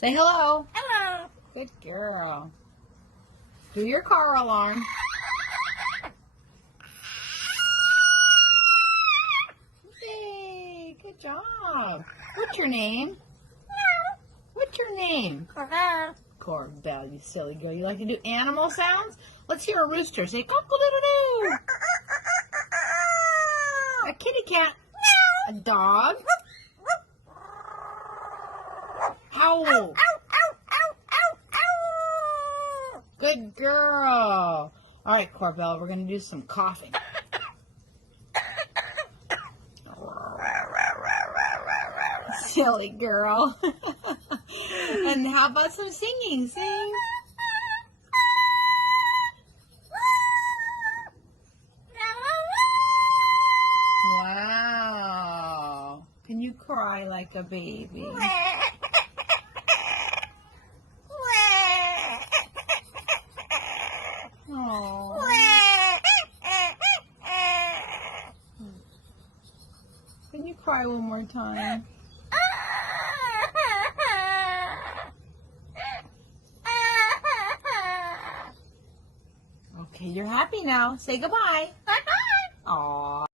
Say hello. Hello. Good girl. Do your car alarm. Yay, good job. What's your name? What's your name? Corbell, you silly girl. You like to do animal sounds? Let's hear a rooster. Say cock-a-doodle-doo. A kitty cat. A dog. Howl. Good girl. All right, Corbell, we're going to do some coughing. Silly girl. And how about some singing? Sing. Wow. Can you cry like a baby? Oh. Can you cry one more time? Okay, you're happy now. Say goodbye. Aww.